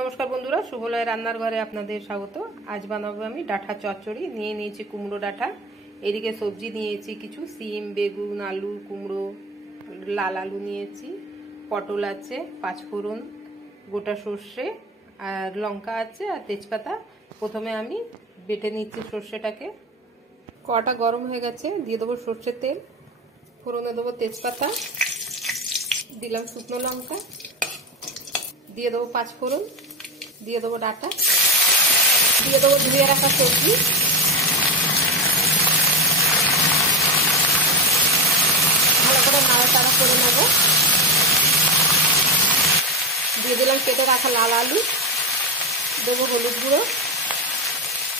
নমস্কার বন্ধুরা, শুভলয় রান্নার ঘরে আপনাদের স্বাগত। আজ বানাবো আমি ডাঁটা চচ্চড়ি। নিয়ে নিয়েছি কুমড়ো ডাঁটা, এদিকে সবজি নিয়েছি কিছু সিম, বেগুন, আলু, কুমড়ো, লাল আলু নিয়েছি, পটল আছে, পাঁচফোড়ন, গোটা সর্ষে আর লঙ্কা আছে আর তেজপাতা। প্রথমে আমি বেটে নিচ্ছি সর্ষেটাকে। কড়াটা গরম হয়ে গেছে, দিয়ে দেবো সর্ষের তেল, ফোড়নে দেবো তেজপাতা, দিলাম শুকনো লঙ্কা, দিয়ে দেবো পাঁচফোড়ন, দিয়ে দেবো ডাঁটা, দিয়ে দেবো ধুয়ে রাখা সবজি, ভালো করে নাড়াচাড়া করে নেব। দিয়ে দিলাম কেটে রাখা লাল আলু, দেবো হলুদ গুঁড়ো,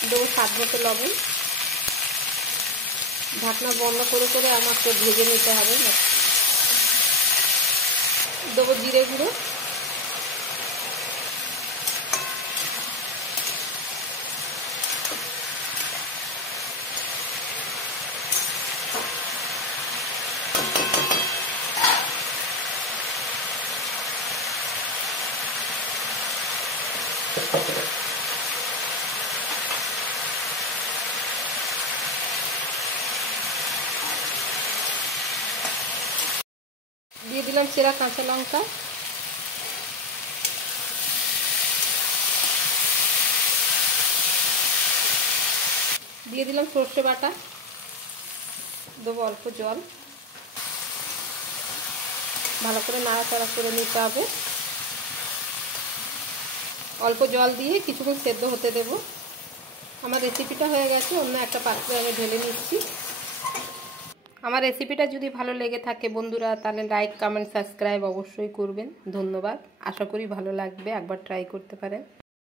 দেবো স্বাদ মতো লবণ। ঢাকনা বন্ধ করে করে আমাকে ভেজে নিতে হবে। দেবো জিরে গুঁড়ো, দিয়ে দিলাম চেরা কাঁচা লঙ্কা, দিয়ে দিলাম সর্ষে বাটা, দেবো অল্প জল, ভালো করে নাড়াচাড়া করে নিতে হবে। অল্প জল দিয়ে কিছুক্ষণ সেদ্ধ হতে দেব। আমার রেসিপিটা হয়ে গেছে, অন্য একটা পাত্রে আমি ঢেলে নিচ্ছি। আমার রেসিপিটা যদি ভালো লেগে থাকে বন্ধুরা, তাহলে লাইক, কমেন্ট, সাবস্ক্রাইব অবশ্যই করবেন। ধন্যবাদ। আশা করি ভালো লাগবে, একবার ট্রাই করতে পারেন।